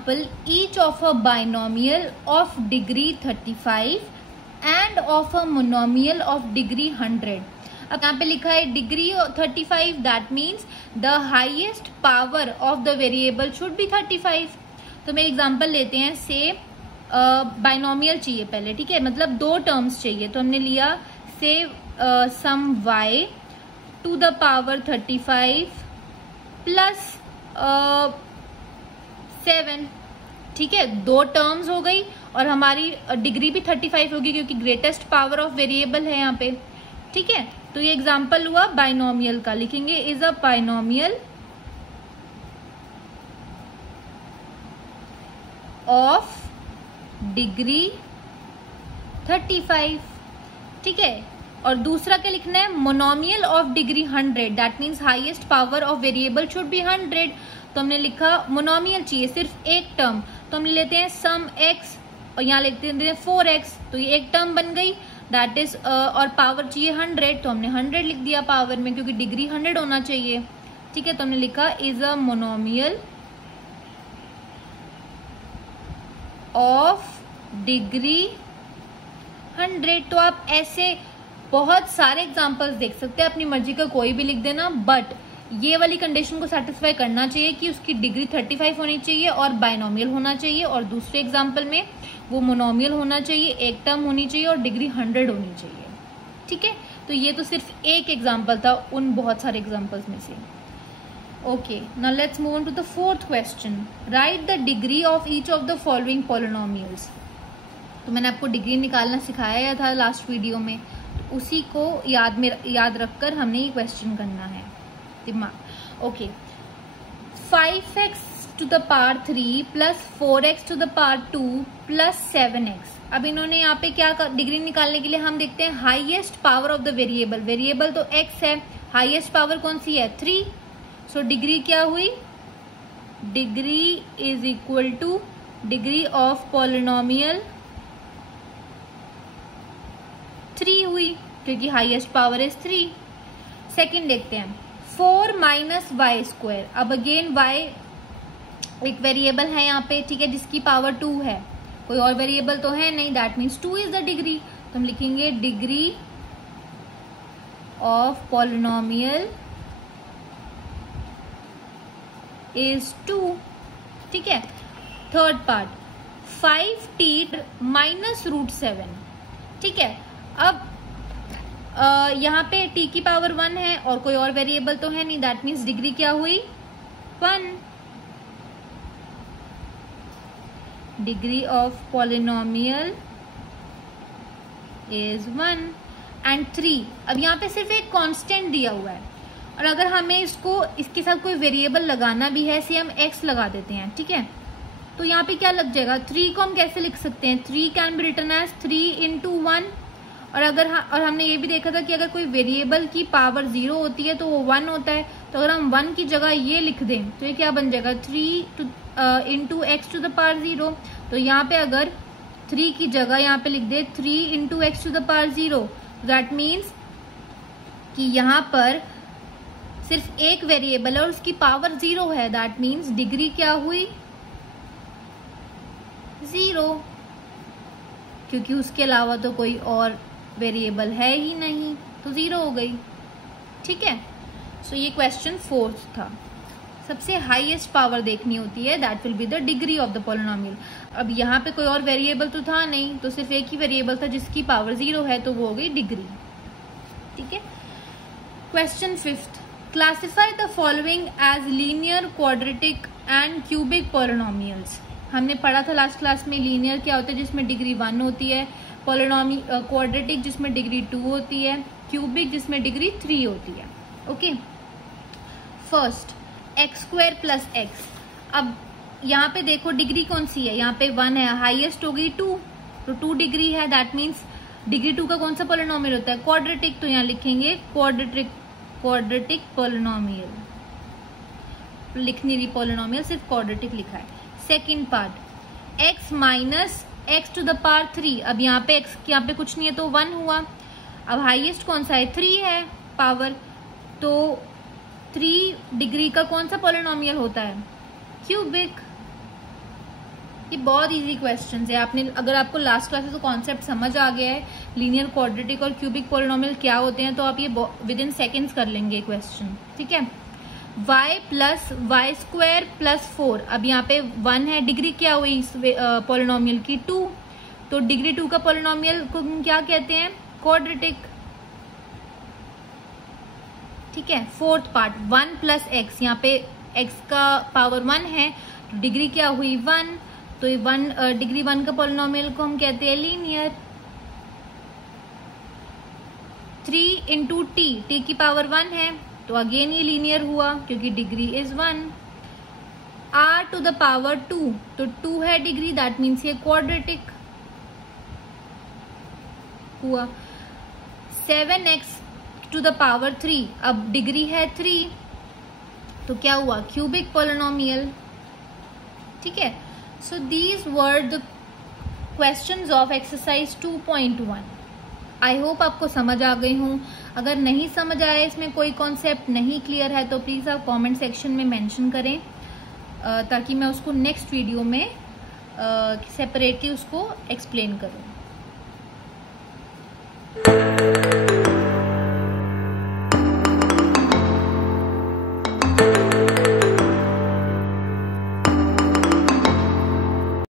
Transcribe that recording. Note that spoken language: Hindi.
example, each of a binomial of degree 35 and of a monomial of degree 100. अब यहाँ पे लिखा है degree 35, that means the highest power of the variable should be 35. तो मैं एग्जांपल लेते हैं, से बाइनोमियल चाहिए पहले, ठीक है, मतलब दो टर्म्स चाहिए. तो हमने लिया say some y to the power 35 plus 7, ठीक है, दो टर्म्स हो गई और हमारी डिग्री भी 35 होगी क्योंकि ग्रेटेस्ट पावर ऑफ वेरिएबल है यहाँ पे, ठीक है. तो ये एग्जांपल हुआ बाइनोमियल का. लिखेंगे is a binomial of degree 35, ठीक है. और दूसरा क्या लिखना है, monomial of degree 100, that means highest power of variable should be 100. तो हमने लिखा मोनोमियल चाहिए सिर्फ एक टर्म, तो हम लेते हैं सम x और यहाँ लेते हैं 4x, तो ये एक टर्म बन गई, दैट इज और पावर चाहिए 100, तो हमने 100 लिख दिया पावर में क्योंकि डिग्री 100 होना चाहिए, ठीक है. तो हमने लिखा is a monomial of degree 100. तो आप ऐसे बहुत सारे एग्जांपल्स देख सकते हैं, अपनी मर्जी का कोई भी लिख देना, बट ये वाली कंडीशन को सेटिस्फाई करना चाहिए कि उसकी डिग्री 35 होनी चाहिए और बाइनोमियल होना चाहिए, और दूसरे एग्जांपल में वो मोनोमियल होना चाहिए, एक टर्म होनी चाहिए और डिग्री 100 होनी चाहिए, ठीक है. तो ये तो सिर्फ एक एग्जांपल था उन बहुत सारे एग्जांपल्स में से. Okay, now let's move on to the fourth question. Write the degree of each of the following polynomials. तो मैंने आपको डिग्री निकालना सिखाया था लास्ट वीडियो में, तो उसी को याद रखकर हमने ये क्वेश्चन करना है दिमाग. Okay, 5x to the power 3 plus 4x to the power 2 plus 7x. अब इन्होंने यहाँ पे क्या डिग्री निकालने के लिए हम देखते हैं highest power of the variable. Variable तो x है, हाईएस्ट पावर कौन सी है 3. सो डिग्री क्या हुई, degree is equal two degree of polynomial 3 हुई क्योंकि हाईएस्ट पावर इज 3. सेकंड देखते हैं 4 माइनस वाई स्क्वायर. अब अगेन y एक वेरिएबल है यहाँ पे, ठीक है, जिसकी पावर 2 है, कोई और वेरिएबल तो है नहीं, that means 2 is the degree. तो हम लिखेंगे डिग्री ऑफ पॉलिनोमियल इज 2, ठीक है. Third part 5t minus root 7, ठीक है. अब यहाँ पे t की पावर 1 है और कोई और वेरिएबल तो है नहीं, दैट मीन्स डिग्री क्या हुई 1. Degree of polynomial is 1 and 3. अब यहाँ पे सिर्फ एक कांस्टेंट दिया हुआ है और अगर हमें इसके साथ कोई वेरिएबल लगाना भी है, से हम x लगा देते हैं, ठीक है. तो यहाँ पे क्या लग जाएगा, 3 को हम कैसे लिख सकते हैं, 3 can be written as 3 into 1. और और हमने ये भी देखा था कि अगर कोई वेरिएबल की पावर 0 होती है तो वो 1 होता है. तो अगर हम 1 की जगह ये लिख दें तो ये क्या बन जाएगा 3 into x to the power 0. तो यहाँ पे अगर 3 की जगह यहाँ पे लिख दे 3 into x to the power 0, that means कि यहाँ पर सिर्फ एक वेरिएबल है और उसकी पावर 0 है, दैट मीन्स डिग्री क्या हुई 0, क्योंकि उसके अलावा तो कोई और वेरिएबल है ही नहीं, तो 0 हो गई, ठीक है. सो ये क्वेश्चन 4th था. सबसे हाईएस्ट पावर देखनी होती है, that will be the degree of the polynomial. अब यहाँ पे कोई और वेरिएबल तो था नहीं, तो सिर्फ एक ही वेरिएबल था जिसकी पावर 0 है, तो वो हो गई डिग्री, ठीक है. Question 5th. Classify the following as linear, quadratic and cubic polynomials. हमने पढ़ा था लास्ट क्लास में लीनियर क्या होता है जिसमें डिग्री 1 होती है, क्वाड्रेटिक जिसमें डिग्री 2 होती है, क्यूबिक जिसमें डिग्री 3 होती है. Okay, first x square plus x. अब यहाँ पे देखो डिग्री कौन सी है, यहाँ पे 1 है, हाईएस्ट हो गई 2, तो 2 डिग्री है, दैट मीन्स डिग्री 2 का कौन सा पॉलिनोमियल होता है क्वाड्रेटिक. तो यहाँ लिखेंगे क्वाड्रेटिक पॉलिनोमियल, लिख नहीं रही पॉलिनोमियल, सिर्फ क्वाड्रेटिक लिखा है. Second part x minus x to the power 3. अब यहाँ पे x यहाँ पे कुछ नहीं है तो 1 हुआ. अब हाईएस्ट कौन सा है 3 है पावर, तो 3 डिग्री का कौन सा पॉलिनोमियल होता है क्यूबिक. ये बहुत इजी क्वेश्चन है। आपने अगर आपको लास्ट क्लास में तो कॉन्सेप्ट समझ आ गया है लीनियर, क्वाड्रेटिक और क्यूबिक पॉलिनोमियल क्या होते हैं, तो आप ये विद इन सेकेंड्स कर लेंगे क्वेश्चन, ठीक है। y plus y square plus 4, अब यहाँ पे 1 है, डिग्री क्या हुई पॉलिनोमियल की 2, तो डिग्री 2 का पॉलिनोमियल को हम क्या कहते हैं, क्वाड्रेटिक, ठीक है। फोर्थ पार्ट 1 प्लस एक्स, यहाँ पे x का पावर 1 है, डिग्री क्या हुई 1, तो ये 1 डिग्री 1 का पॉलिनोमियल को हम कहते हैं लीनियर। 3 इंटू टी की पावर 1 है, तो अगेन ये लीनियर हुआ क्योंकि degree is 1। r to the power 2, तो 2 है डिग्री, दैट मीन्स ये क्वाड्रेटिक हुआ। 7x टू द पावर 3, अब डिग्री है 3, तो क्या हुआ, क्यूबिक पॉलिनोमियल, ठीक है। So these were the questions of exercise 2.1। I hope आपको समझ आ गई हूँ। अगर नहीं समझ आया, इसमें कोई कॉन्सेप्ट नहीं क्लियर है, तो प्लीज आप कमेंट सेक्शन में मेंशन करें, ताकि मैं उसको नेक्स्ट वीडियो में सेपरेटली उसको एक्सप्लेन करूँ।